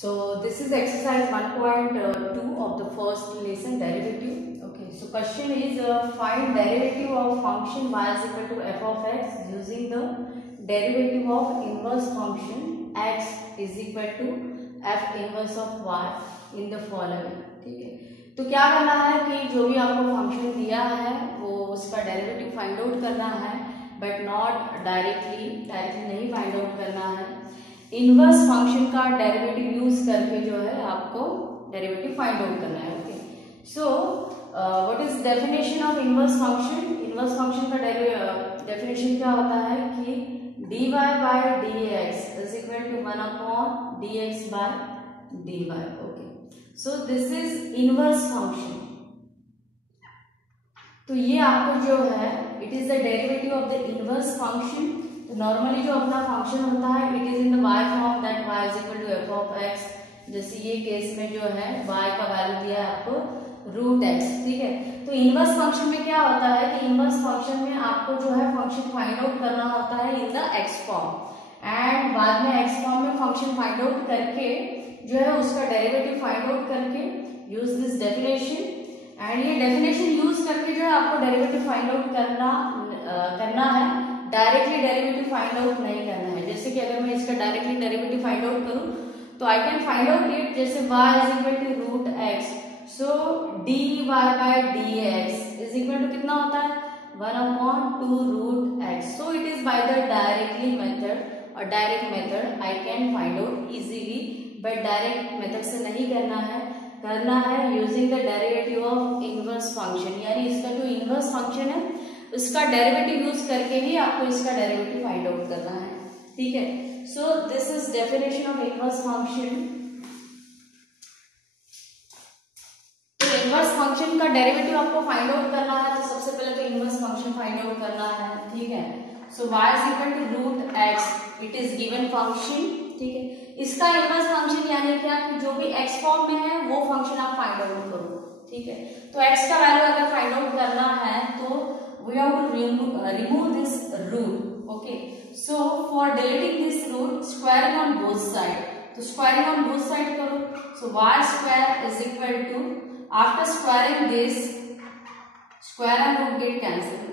So this is exercise 1.2 of the first lesson, derivative. Okay, so question is find derivative of function y is equal to f of x using the derivative of inverse function x is equal to f inverse of y in the following. ठीक है, तो क्या करना है कि जो भी आपको फंक्शन दिया है वो उसका डेरिवेटिव फाइंड आउट करना है, बट नॉट डायरेक्टली नहीं फाइंड आउट करना है। इनवर्स फंक्शन का डेरिवेटिव यूज करके जो है आपको डेरिवेटिव फाइंड आउट करना है। Okay, so what is definition of inverse function? Inverse function का डेफिनेशन क्या होता है कि dy by dx is equal to 1 upon dx by dy। Okay, so this is inverse function. तो ये आपको जो है it is the derivative of the inverse function. तो नॉर्मली जो अपना फंक्शन होता है it is in the y form, that y is equal to f of x। जैसे ये केस में जो है y का वैल्यू दिया है आपको √x। ठीक है, तो इनवर्स फंक्शन में क्या होता है कि इनवर्स फंक्शन में आपको जो है फंक्शन फाइंड आउट करना होता है in the x form, and बाद में x फॉर्म में फंक्शन फाइंड आउट करके जो है उसका डेरिवेटिव फाइंड आउट करके यूज दिस डेफिनेशन, एंड ये डेफिनेशन यूज करके जो है आपको डेरिवेटिव फाइंड आउट करना है। डायरेक्टली डेरिवेटिव फाइंड आउट नहीं करना है। जैसे कि अगर मैं इसका डायरेक्टली डेरिवेटिव फाइंड आउट करूं तो I can find out it, जैसे y is equal to √x, so dy by dx is equal to कितना होता है 1 upon 2 √x। So it is by the directly method, और direct method I can find out easily, but direct method से नहीं करना है using the derivative of inverse function, यानी इसका जो इनवर्स फंक्शन है उसका डेरिवेटिव यूज करके ही आपको इसका डेरिवेटिव फाइंड आउट करना है। ठीक है, सो this is definition of inverse function. तो इनवर्स फंक्शन का डेरिवेटिव आपको फाइंड आउट करना है, तो सबसे पहले तो इनवर्स फंक्शन फाइंड आउट करना है। ठीक है, so y is equal to √x, it is given function. ठीक है, इसका इनवर्स फंक्शन यानी क्या कि जो भी x फॉर्म में है वो फंक्शन आप फाइंड आउट करो। ठीक है, तो x का वैल्यू अगर फाइंड आउट करना है तो we have to remove this root. Okay, so for deleting this root, squaring on both side, तो squaring on both side करो, so y square is equal to, after squaring this square and root get cancel,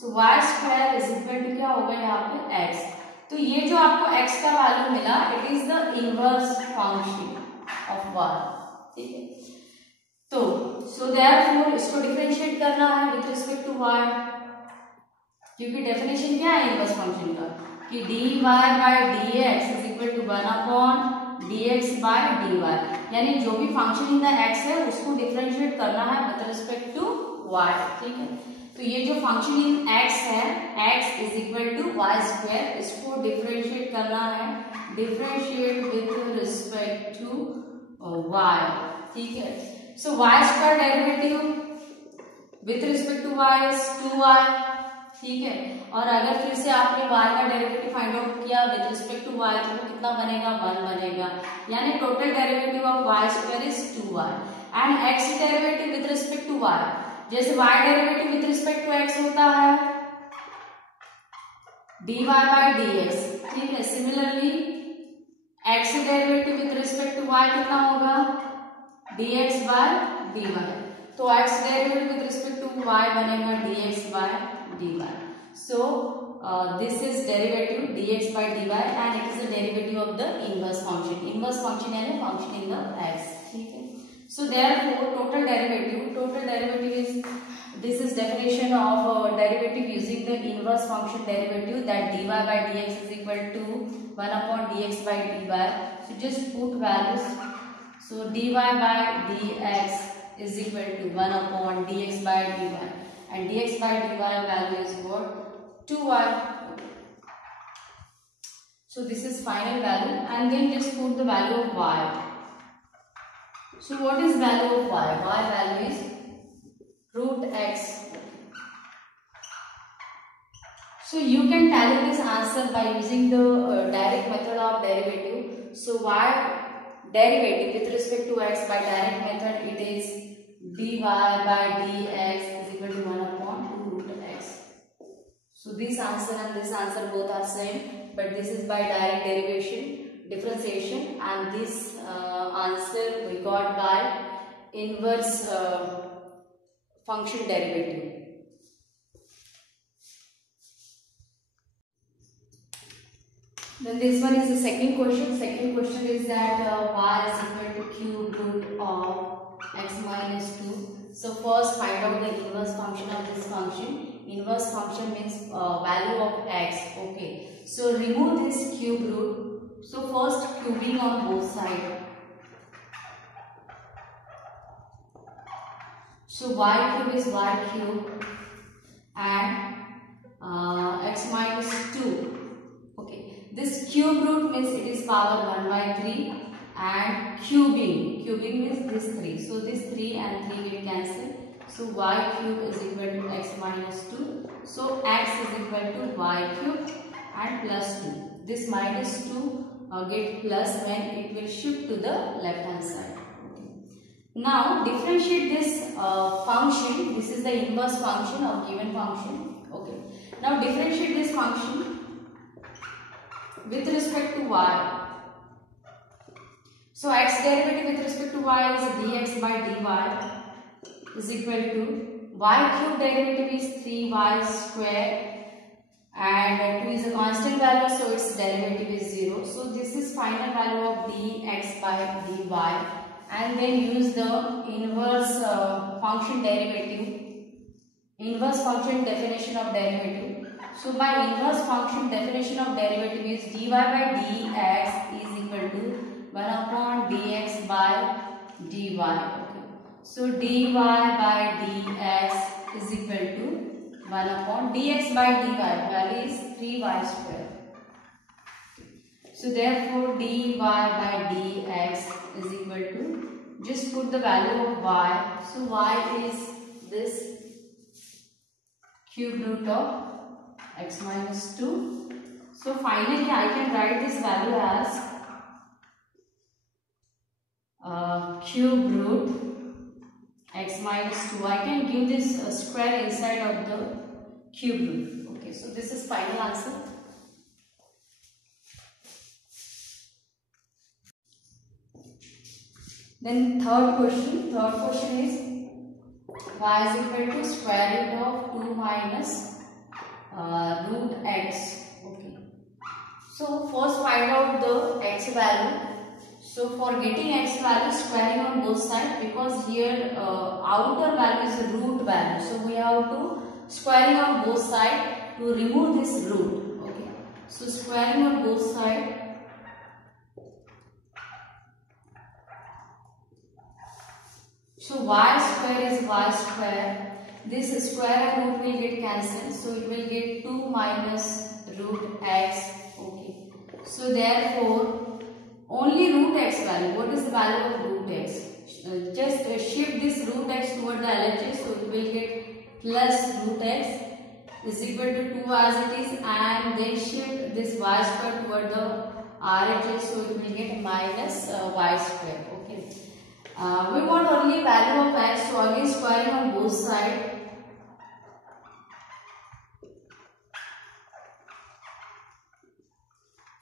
so y square is equal to क्या होगा यहाँ पे x। तो ये जो आपको x का वैल्यू मिला it is the inverse function of y। ठीक है, तो सो देयरफॉर इसको डिफरेंशिएट करना है विद रिस्पेक्ट टू y, क्योंकि डेफिनेशन क्या है इनवर्स फंक्शन का कि dy by dx is equal to 1 upon dx by dy, यानी जो भी फंक्शन इन द x है उसको डिफरेंशिएट करना है विद रिस्पेक्ट टू y। ठीक है, तो ये जो फंक्शन इन x है x is equal to y square, इसको डिफरेंशिएट करना है, differentiate with respect to y। ठीक है, so y square derivative with respect to y is 2y। ठीक है, और अगर फिर से आपने y का डेरिवेटिव फाइंड आउट किया विद रिस्पेक्ट टू y तो वो कितना बनेगा 1 बनेगा, यानी total derivative of y square is 2y, and x derivative with respect to y, जैसे y derivative with respect to x होता है dy बाय dx। ठीक है, similarly x derivative with respect to y कितना होगा dx बाय dy, तो x derivative with respect to y बनेगा dx by dy। So this is derivative dx by dy and it is the derivative of the inverse function. Inverse function यानी function in the x. ठीक है, so therefore total derivative is, this is definition of derivative using the inverse function derivative, that dy by dx is equal to 1 upon dx by dy. So just put values. So dy by dx is equal to 1 upon dx by dy, and dx by dy value is what 2y. So this is final value, and then just put the value of y. So what is value of y? Y value is √x. So you can tally this answer by using the direct method of derivative. So y derivative with respect to x by direct method, it is dy by dx is equal to 1 upon 2 √x. So this answer and this answer both are same, but this is by direct derivation. differentiation, and this answer we got by inverse function derivative. Then this one is the second question. Second question is that y is equal to cube root of x minus 2. So first find out the inverse function of this function. Inverse function means value of x. Okay. So remove this cube root. So first cubing on both sides. So y cube is y cube and x minus 2. Okay. This cube root means it is power 1 by 3 and cubing means this 3. So this 3 and 3 will cancel. So y cube is equal to x minus 2. So x is equal to y cube and plus 2. This minus 2 get plus when it will shift to the left hand side. Okay. Now differentiate this function. This is the inverse function of given function. Okay. Now differentiate this function with respect to y. So x derivative with respect to y is dx by dy is equal to y cube derivative is 3y square and 2 is a constant value, so its derivative is 0. So this is final value of dx by dy, and then use the inverse function derivative, inverse function definition of derivative. So by inverse function definition of derivative is dy by dx is equal to 1 upon dx by dy. Okay. So dy by dx is equal to 1 upon dx by dy, value is 3y square. So therefore dy by dx is equal to, just put the value of y. So y is this cube root of x minus 2. So finally I can write this value as cube root x minus 2. I can give this square inside of the cube root. Okay, so this is final answer. Then third question is y is equal to square root of 2 minus root x. Okay. So first find out the x value. So for getting x value, squaring on both sides, because here outer value is a root value. So we have to squaring on both sides to remove this root. Okay. So squaring on both sides. So y square is y square. This square and root will get cancelled. So it will get 2 minus root x. Okay. So therefore, only root x value. What is the value of root x? Just shift this root x toward the LHS. So it will get plus root x is equal to 2 as it is, and then shift this y square toward the RHS. So it will get minus y square. Okay. We want only value of x, so only squaring on both sides.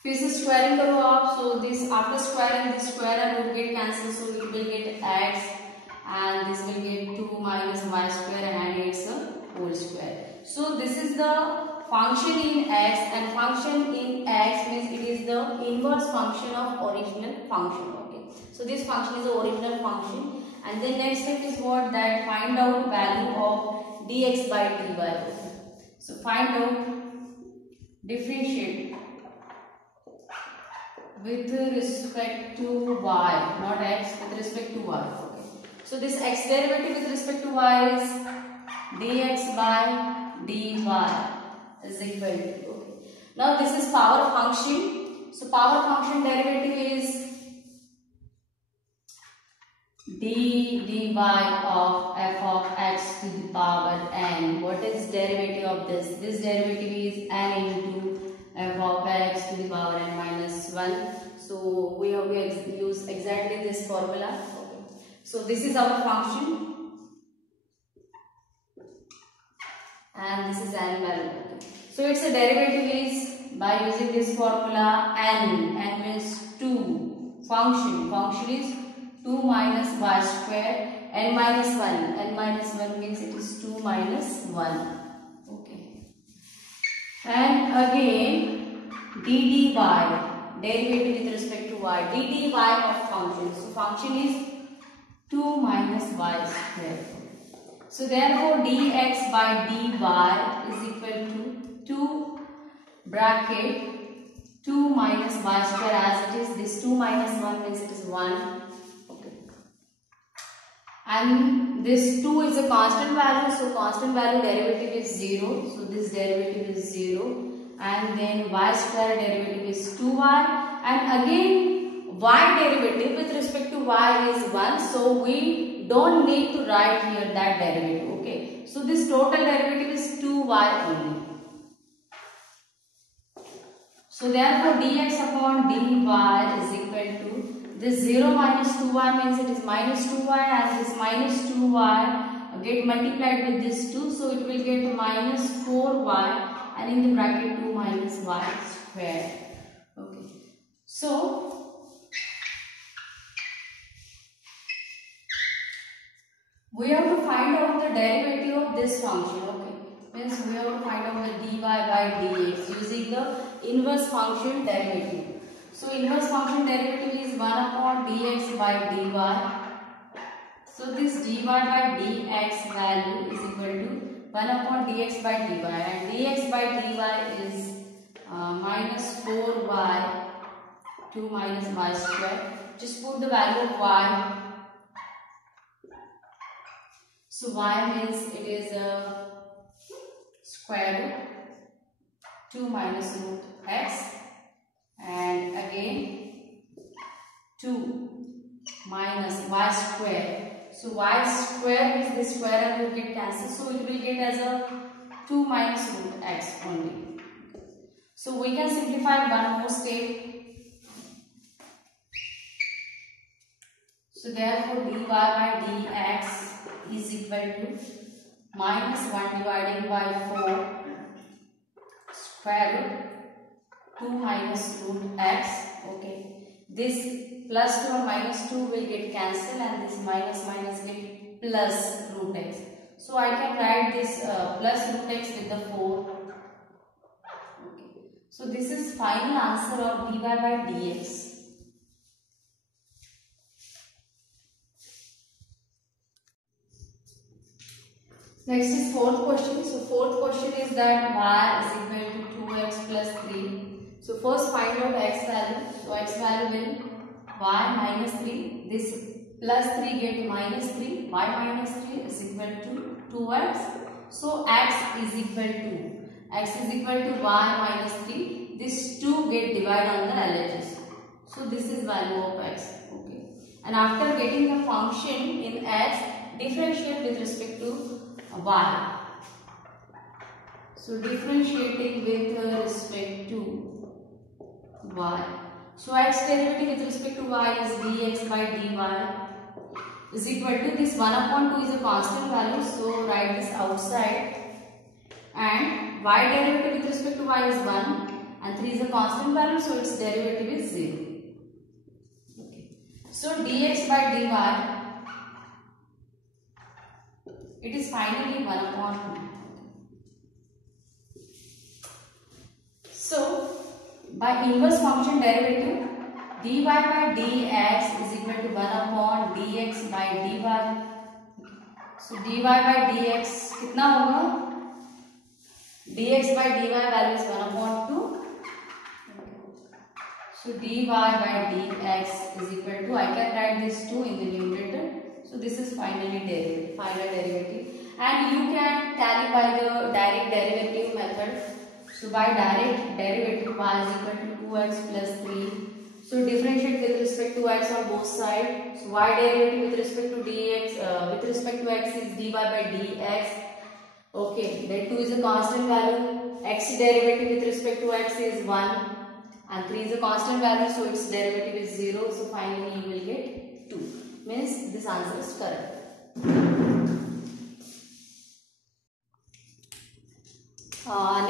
फिर से squaring करो आप. So this after squaring, this square and root get cancelled, so it will get x and this will get 2 minus y square and it's a whole square. So this is the function in x, and function in x means it is the inverse function of original function. Okay. So this function is the original function, and then next step is what, that find out value of dx by dy. So find out, differentiate with respect to y, not x, with respect to y. Okay. So this x derivative with respect to y is dx by dy is equal to. Okay. Now this is power function. So power function derivative is dy of f of x to the power n. What is derivative of this? This derivative is n into f of x to the power n minus 1. So we have to use exactly this formula. Okay. So this is our function, and this is n value. Okay. So its a derivative is by using this formula n. N means function is 2 minus y square n minus 1. N minus 1 means it is 2 minus 1. Okay. And again dd y, derivative with respect to y, dd y of function. So function is 2 minus y square. So therefore dx by dy is equal to 2 bracket 2 minus y square, as it is. This 2 minus 1 means it is 1. Okay. And this 2 is a constant value, so constant value derivative is 0. So this derivative is 0. And then y square derivative is 2y. And again y derivative with respect to y is 1. So we don't need to write here that derivative. Okay. So this total derivative is 2y only. So therefore dx upon dy is equal to this 0 minus 2y means it is minus 2y, as this minus 2y get multiplied with this 2, so it will get minus 4y, and in the bracket 2 minus y square. Okay. So we have to find out the derivative of this function. Okay. Means we have to find out the dy by dx using the inverse function derivative. So inverse function derivative is 1 upon dx by dy. So this dy by dx value is equal to 1 upon dx by dy, and dx by dy is minus 4y 2 minus y square. Just put the value of y. So y means it is a square root 2 minus root x, and again 2 minus y square. So y square means the square root will get cancelled, so it will get as a 2 minus root x only. So we can simplify one more step. So therefore dy by dx is equal to minus 1 dividing by 4 square root 2 minus root x. Okay. This plus 2 and minus 2 will get cancelled, and this minus minus get plus root x. So I can write this plus root x with the 4. Okay. So this is final answer of dy by dx. Next is fourth question. So fourth question is that y is equal to 2x plus 3. So first find out x value. So x value will y minus 3. This plus 3 get minus 3. Y minus 3 is equal to 2x. So x is equal to y minus 3. This 2 get divided on the LHS. So this is value of x. Okay. And after getting the function in x, differentiate with respect to y. So differentiating with respect to y. So x derivative with respect to y is dx by dy is equal to this 1 upon 2 is a constant value. So write this outside, and y derivative with respect to y is 1 and 3 is a constant value. So its derivative is 0. Okay. So dx by dy, it is finally 1 upon 2. So by inverse function derivative, dy by dx is equal to 1 upon dx by dy. So dy by dx कितना होगा? dx by dy value is 1 upon 2. So dy by dx is equal to, I can write this 2 in the numerator. So this is final derivative, and you can tally by the direct derivative method. So by direct derivative, y is equal to 2x plus 3. So differentiate with respect to x on both sides. So y derivative with respect to dx, with respect to x is dy by dx. Okay, then 2 is a constant value. X derivative with respect to x is 1, and 3 is a constant value, so its derivative is 0. So finally you will get 2. Means this answer is correct.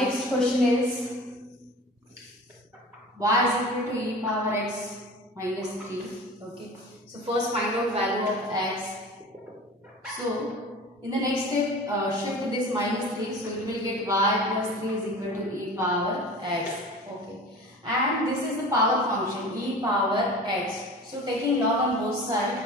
Next question is y is equal to e power x minus 3. Okay, so first find out value of x. So in the next step, shift this minus 3, so you will get y plus 3 is equal to e power x. Okay, and this is the power function e power x. So taking log on both sides,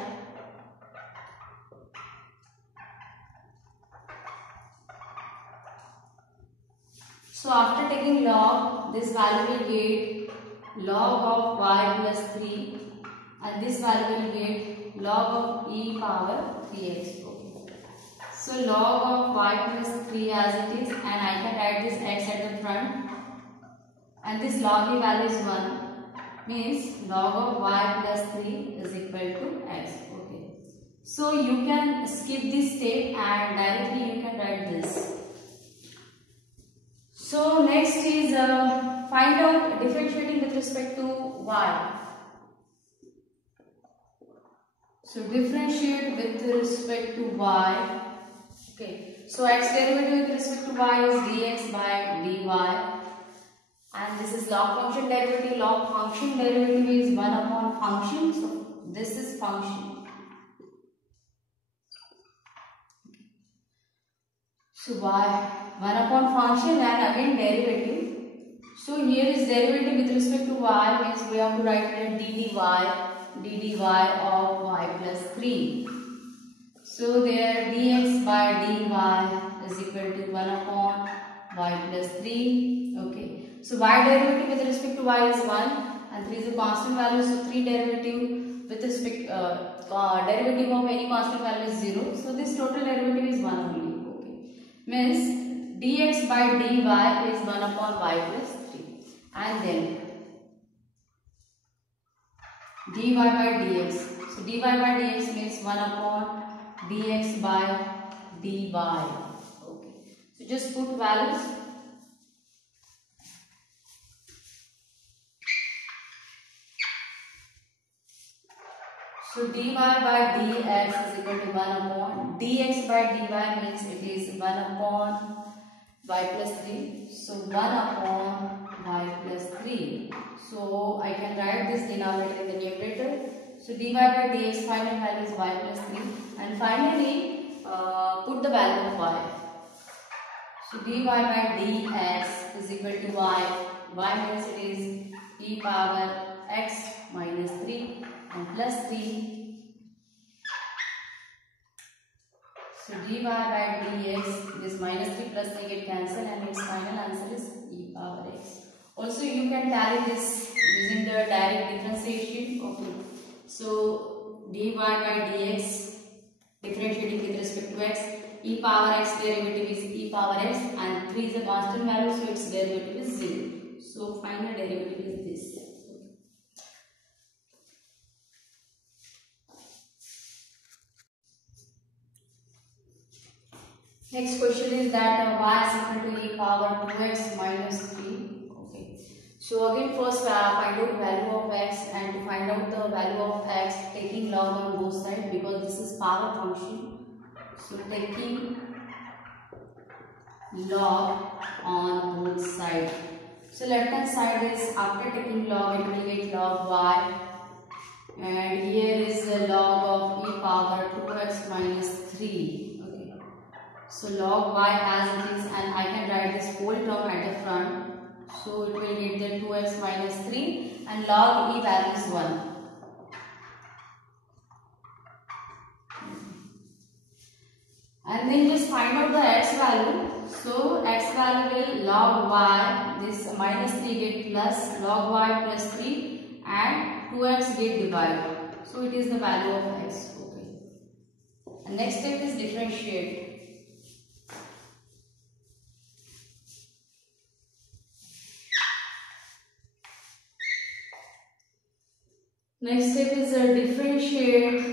so after taking log, this value will get log of y plus 3, and this value will get log of e power 3x. Okay. So log of y plus 3 as it is, and I can write this x at the front, and this log e value is 1, means log of y plus 3 is equal to x. Okay. So you can skip this step and directly you can write this. So next is find out differentiating with respect to y. So differentiate with respect to y. Okay. So x derivative with respect to y is dx by dy, and this is log function derivative. Log function derivative is 1 upon function. So this is function. So y 1 upon function and again derivative. So here is derivative with respect to y, means we have to write it ddy of y plus 3. So there dx by dy is equal to 1 upon y plus 3. Okay. So y derivative with respect to y is 1 and 3 is a constant value. So 3 derivative with respect derivative of any constant value is 0. So this total derivative is 1 only. Okay. Means dx by dy is 1 upon y plus 3, and then dy by dx. So dy by dx means 1 upon dx by dy. Okay. So just put values. So dy by dx is equal to 1 upon dx by dy means it is 1 upon y plus 3. So 1 upon y plus 3. So I can write this denominator in the numerator. So dy by dx final value is y plus 3, and finally put the value of y. So dy by dx is equal to y means it is e power x minus 3 and plus 3. So dy by dx, this minus 3 plus 3 get cancelled, and its final answer is e power x. Also you can tally this using the direct differentiation. Okay. So dy by dx differentiating with respect to x, e power x derivative is e power x, and 3 is a constant value, so its derivative is 0. So final derivative is this. Next question is that y is equal to e power 2x minus 3. Okay. So again first find out value of x, and to find out the value of x taking log on both sides because this is power function. So taking log on both sides. So left hand side is after taking log it will get log y, and here is the log of e power 2x minus 3. So log y as it is, and I can write this whole term at the front. So it will get the 2x minus 3 and log e value is 1. And then just find out the x value. So x value will log y, this minus 3 get plus, log y plus 3 and 2x get divided. So it is the value of x. Okay. And next step is differentiate. Next step is differentiate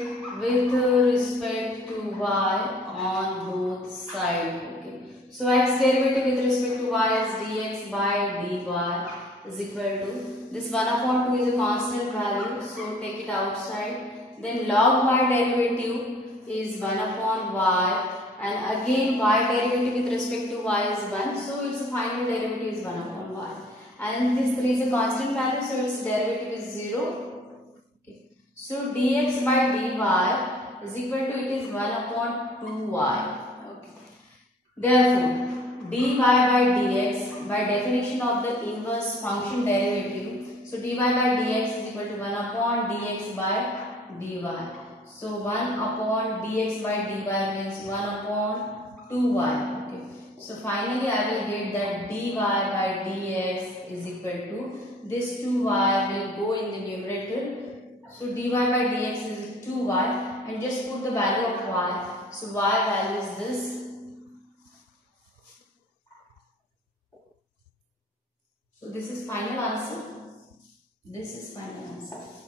with respect to y on both sides. Okay. So x derivative with respect to y is dx by dy is equal to this 1 upon 2 is a constant value, so take it outside. Then log y derivative is 1 upon y, and again y derivative with respect to y is 1, so its final derivative is 1 upon y. And this 3 is a constant value, so its derivative is 0. So dx by dy is equal to, it is 1 upon 2y. Okay. Therefore, dy by dx, by definition of the inverse function derivative, so dy by dx is equal to 1 upon dx by dy. So 1 upon dx by dy means 1 upon 2y. Okay. So finally I will get that dy by dx is equal to, this 2y will go in the numerator. So dy by dx is 2y, and just put the value of y. So y value is this. So this is final answer. This is final answer.